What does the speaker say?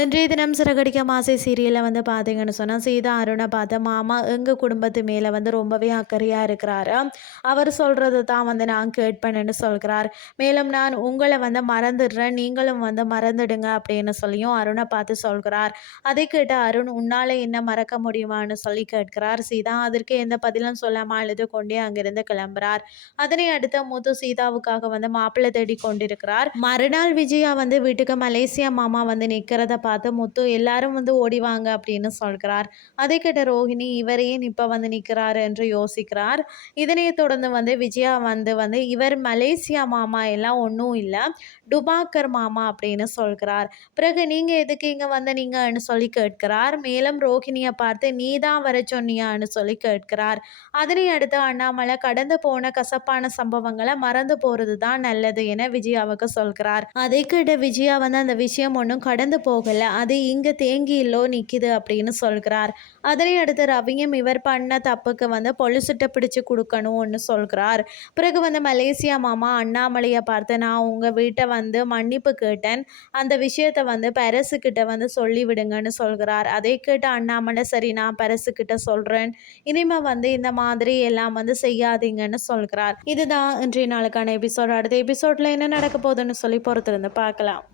இன்றைய தினம் சிறகடிக்க மாசை சீரியலில் வந்து பார்த்தீங்கன்னு சொன்னால் சீதா அருணை பார்த்த மாமா எங்கள் குடும்பத்து மேலே வந்து ரொம்பவே அக்கறையாக இருக்கிறாரு. அவர் சொல்கிறது தான் வந்து நான் கேட்பேன்னு சொல்கிறார். மேலும் நான் உங்களை வந்து மறந்துடுறேன் நீங்களும் வந்து மறந்துடுங்க அப்படின்னு சொல்லியும் அருணை பார்த்து சொல்கிறார். அதை கேட்ட அருண் உன்னால் என்ன மறக்க முடியுமான்னு சொல்லி கேட்கிறார். சீதா அதற்கு எந்த பதிலும் சொல்லாமல் அழுது கொண்டே அங்கிருந்து கிளம்புறார். அதனை அடுத்த முத்து சீதாவுக்காக வந்து மாப்பிள்ளை தேடி கொண்டிருக்கிறார் மறுநாள் விஜயா வந்து வீட்டுக்கு மலேசியா மாமா வந்து நிற்கிறத பார்த்து முத்து எல்லாரும் வந்து ஓடிவாங்க அப்படின்னு சொல்கிறார். அதை கேட்ட ரோஹிணி இவரையே இப்போ வந்து நிற்கிறாரு என்று யோசிக்கிறார். இதனை தொடர்ந்து வந்து விஜயா வந்து வந்து இவர் மலேசியா மாமா எல்லாம் ஒன்றும் இல்லை டுபாக்கர் மாமா அப்படின்னு சொல்கிறார். பிறகு நீங்கள் எதுக்கு இங்கே வந்து நீங்கள்னு சொல்லி கேட்கிறார். மேலும் ரோஹிணியை பார்த்து நீ தான் வர சொன்னியான்னு சொல்லி கேட்கிறார். அதனை அடுத்து அண்ணாமலை கடந்து போன கசப்பான சம்பவங்களை மறந்து போகிறது தான் நல்லது என விஜயாவுக்கு சொல்கிறார். அதை கேட்ட விஜயா வந்து அந்த விஷயம் ஒன்றும் கடந்து போகல. அது இங்கே தேங்கியில்லோ நிற்கிது அப்படின்னு சொல்கிறார். அதனை அடுத்து ரவியும் இவர் பண்ண தப்புக்கு வந்து பொலிசுட்டை பிடிச்சு கொடுக்கணும்னு சொல்கிறார். பிறகு வந்து மலேசியா மாமா அண்ணாமலையை பார்த்து நான் உங்கள் வீட்டை வந்து மன்னிப்பு கேட்டேன். அந்த விஷயத்தை வந்து பெரசுக்கிட்ட வந்து சொல்லிவிடுங்கன்னு சொல்கிறார். அதை கேட்டு அண்ணாமலை சரி நான் பெரசுக்கிட்ட சொல்கிறேன் இனிமேல் வந்து இந்த மாதிரி எல்லாம் வந்து செய்யாதீங்கன்னு சொல்கிறார். இதுதான் இன்றைய நாளுக்கான எபிசோட். அடுத்த எபிசோட்ல என்ன நடக்க போகுதுன்னு சொல்லி பொறுத்திருந்து பார்க்கலாம்.